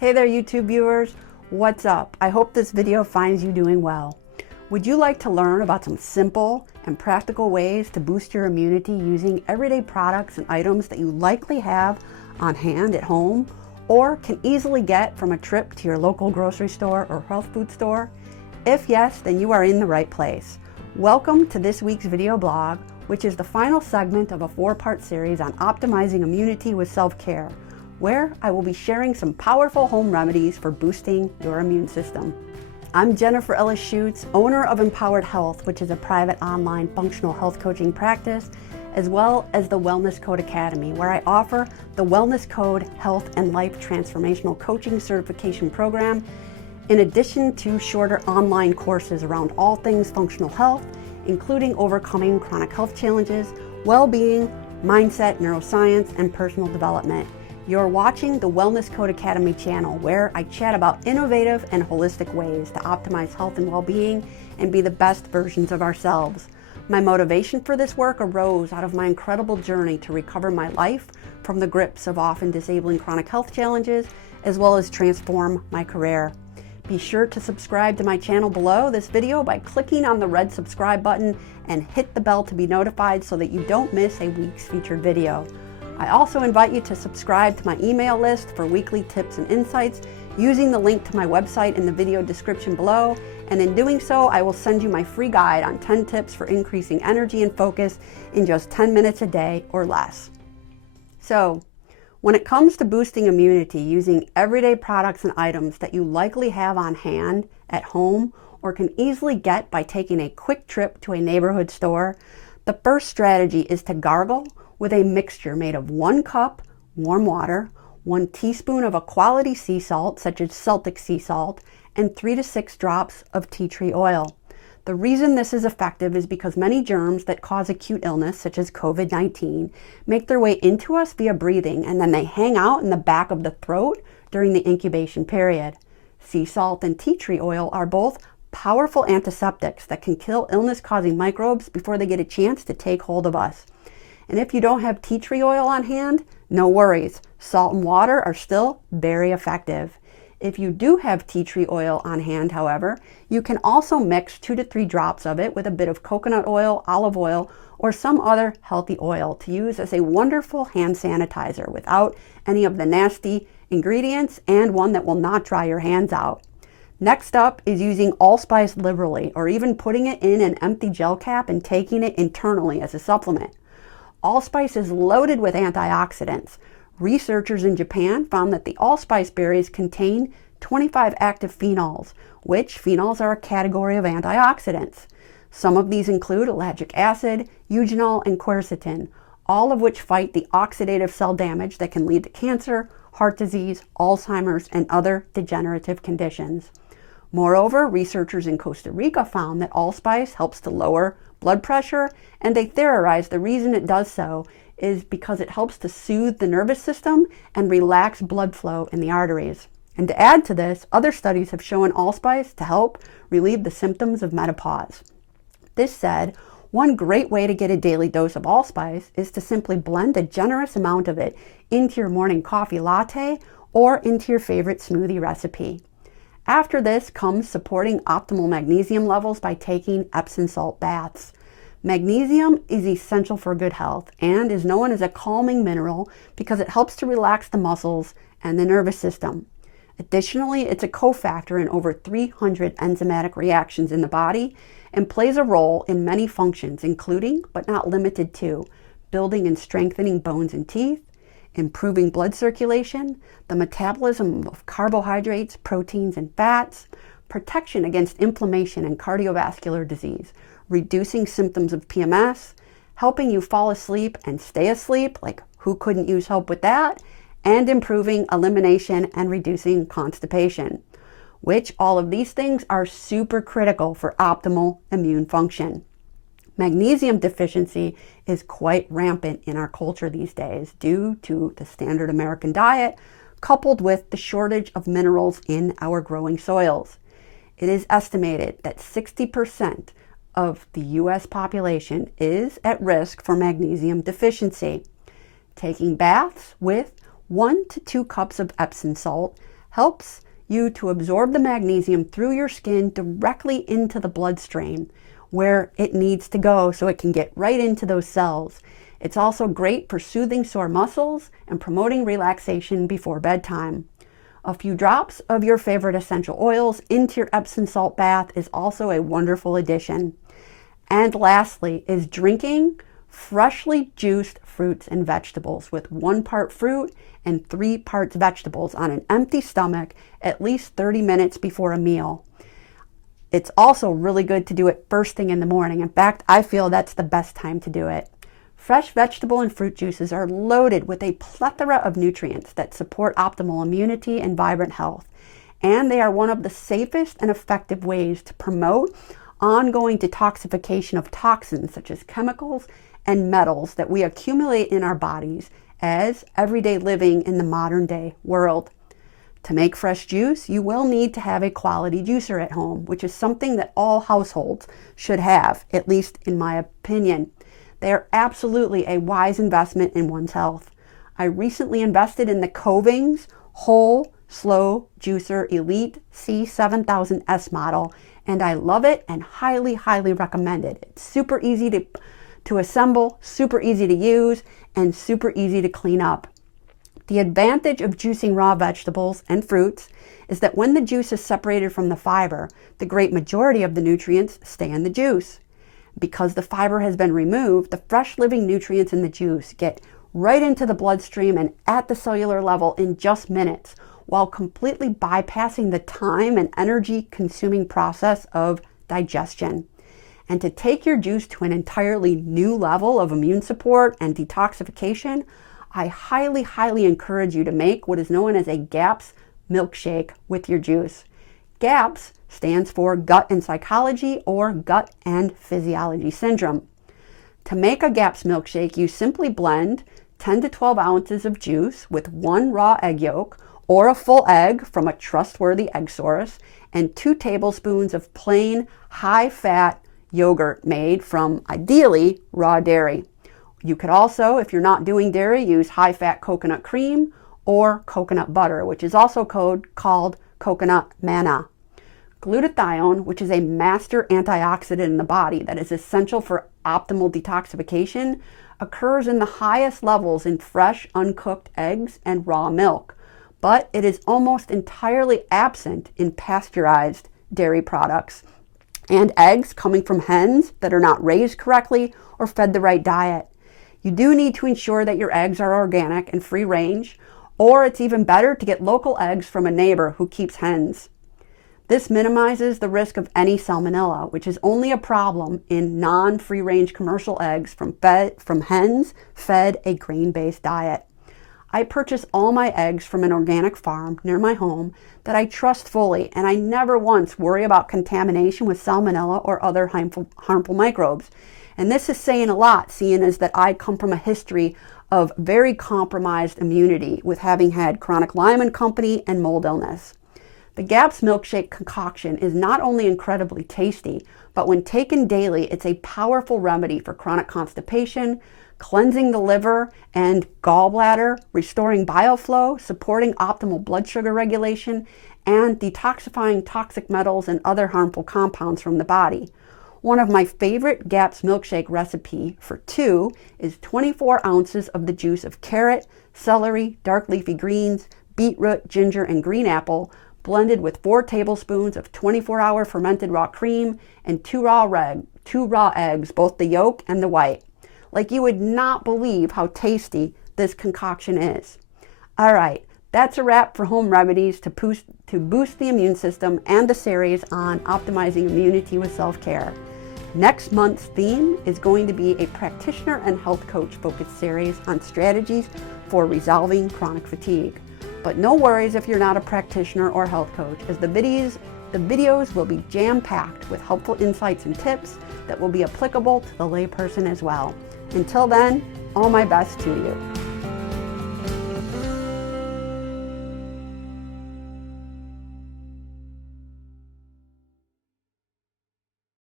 Hey there, YouTube viewers. What's up? I hope this video finds you doing well. Would you like to learn about some simple and practical ways to boost your immunity using everyday products and items that you likely have on hand at home or can easily get from a trip to your local grocery store or health food store? If yes, then you are in the right place. Welcome to this week's video blog, which is the final segment of a 4-part series on optimizing immunity with self-care, where I will be sharing some powerful home remedies for boosting your immune system. I'm Jennifer Ellis Schutz, owner of Empowered Health, which is a private online functional health coaching practice, as well as the Wellness Code Academy, where I offer the Wellness Code Health and Life Transformational Coaching Certification Program, in addition to shorter online courses around all things functional health, including overcoming chronic health challenges, well-being, mindset, neuroscience, and personal development. You're watching the Wellness Code Academy channel, where I chat about innovative and holistic ways to optimize health and well-being and be the best versions of ourselves. My motivation for this work arose out of my incredible journey to recover my life from the grips of often disabling chronic health challenges, as well as transform my career. Be sure to subscribe to my channel below this video by clicking on the red subscribe button and hit the bell to be notified so that you don't miss a week's featured video. I also invite you to subscribe to my email list for weekly tips and insights using the link to my website in the video description below, and in doing so, I will send you my free guide on 10 tips for increasing energy and focus in just 10 minutes a day or less. So, when it comes to boosting immunity using everyday products and items that you likely have on hand at home or can easily get by taking a quick trip to a neighborhood store, the first strategy is to gargle with a mixture made of 1 cup warm water, 1 teaspoon of a quality sea salt, such as Celtic sea salt, and 3 to 6 drops of tea tree oil. The reason this is effective is because many germs that cause acute illness, such as COVID-19, make their way into us via breathing, and then they hang out in the back of the throat during the incubation period. Sea salt and tea tree oil are both powerful antiseptics that can kill illness-causing microbes before they get a chance to take hold of us. And if you don't have tea tree oil on hand, no worries. Salt and water are still very effective. If you do have tea tree oil on hand, however, you can also mix 2 to 3 drops of it with a bit of coconut oil, olive oil, or some other healthy oil to use as a wonderful hand sanitizer without any of the nasty ingredients, and one that will not dry your hands out. Next up is using allspice liberally, or even putting it in an empty gel cap and taking it internally as a supplement. Allspice is loaded with antioxidants. Researchers in Japan found that the allspice berries contain 25 active phenols, which phenols are a category of antioxidants. Some of these include ellagic acid, eugenol, and quercetin, all of which fight the oxidative cell damage that can lead to cancer, heart disease, Alzheimer's, and other degenerative conditions. Moreover, researchers in Costa Rica found that allspice helps to lower blood pressure, and they theorized the reason it does so is because it helps to soothe the nervous system and relax blood flow in the arteries. And to add to this, other studies have shown allspice to help relieve the symptoms of menopause. This said, one great way to get a daily dose of allspice is to simply blend a generous amount of it into your morning coffee latte or into your favorite smoothie recipe. After this comes supporting optimal magnesium levels by taking Epsom salt baths. Magnesium is essential for good health and is known as a calming mineral because it helps to relax the muscles and the nervous system. Additionally, it's a cofactor in over 300 enzymatic reactions in the body and plays a role in many functions, including, but not limited to, building and strengthening bones and teeth, improving blood circulation, the metabolism of carbohydrates, proteins, and fats, protection against inflammation and cardiovascular disease, reducing symptoms of PMS, helping you fall asleep and stay asleep, like who couldn't use help with that, and improving elimination and reducing constipation, which all of these things are super critical for optimal immune function. Magnesium deficiency is quite rampant in our culture these days due to the standard American diet, coupled with the shortage of minerals in our growing soils. It is estimated that 60% of the U.S. population is at risk for magnesium deficiency. Taking baths with 1 to 2 cups of Epsom salt helps you to absorb the magnesium through your skin directly into the bloodstream where it needs to go so it can get right into those cells. It's also great for soothing sore muscles and promoting relaxation before bedtime. A few drops of your favorite essential oils into your Epsom salt bath is also a wonderful addition. And lastly is drinking freshly juiced fruits and vegetables with 1 part fruit and 3 parts vegetables on an empty stomach at least 30 minutes before a meal. It's also really good to do it first thing in the morning. In fact, I feel that's the best time to do it. Fresh vegetable and fruit juices are loaded with a plethora of nutrients that support optimal immunity and vibrant health. And they are one of the safest and effective ways to promote ongoing detoxification of toxins such as chemicals and metals that we accumulate in our bodies as everyday living in the modern day world. To make fresh juice, you will need to have a quality juicer at home, which is something that all households should have, at least in my opinion. They are absolutely a wise investment in one's health. I recently invested in the Covings Whole Slow Juicer Elite C7000S model, and I love it and highly, highly recommend it. It's super easy to assemble, super easy to use, and super easy to clean up. The advantage of juicing raw vegetables and fruits is that when the juice is separated from the fiber, the great majority of the nutrients stay in the juice. Because the fiber has been removed, the fresh living nutrients in the juice get right into the bloodstream and at the cellular level in just minutes, while completely bypassing the time and energy consuming process of digestion. And to take your juice to an entirely new level of immune support and detoxification, I highly, highly encourage you to make what is known as a GAPS milkshake with your juice. GAPS stands for Gut and Psychology or Gut and Physiology Syndrome. To make a GAPS milkshake, you simply blend 10 to 12 ounces of juice with 1 raw egg yolk or a full egg from a trustworthy egg source and 2 tablespoons of plain high-fat yogurt made from, ideally, raw dairy. You could also, if you're not doing dairy, use high-fat coconut cream or coconut butter, which is also called coconut manna. Glutathione, which is a master antioxidant in the body that is essential for optimal detoxification, occurs in the highest levels in fresh, uncooked eggs and raw milk, but it is almost entirely absent in pasteurized dairy products and eggs coming from hens that are not raised correctly or fed the right diet. You do need to ensure that your eggs are organic and free range, or it's even better to get local eggs from a neighbor who keeps hens. This minimizes the risk of any salmonella, which is only a problem in non-free range commercial eggs from hens fed a grain-based diet. I purchase all my eggs from an organic farm near my home that I trust fully, and I never once worry about contamination with salmonella or other harmful microbes. And this is saying a lot, seeing as that I come from a history of very compromised immunity with having had chronic Lyme and company and mold illness. The GAPS milkshake concoction is not only incredibly tasty, but when taken daily, it's a powerful remedy for chronic constipation, cleansing the liver and gallbladder, restoring bile flow, supporting optimal blood sugar regulation, and detoxifying toxic metals and other harmful compounds from the body. One of my favorite GAPS milkshake recipe for 2 is 24 ounces of the juice of carrot, celery, dark leafy greens, beetroot, ginger, and green apple, blended with 4 tablespoons of 24-hour fermented raw cream and 2 raw eggs, both the yolk and the white. Like, you would not believe how tasty this concoction is. All right, that's a wrap for home remedies to boost the immune system and the series on optimizing immunity with self-care. Next month's theme is going to be a practitioner and health coach focused series on strategies for resolving chronic fatigue. But no worries if you're not a practitioner or health coach, as the videos will be jam-packed with helpful insights and tips that will be applicable to the layperson as well. Until then, all my best to you.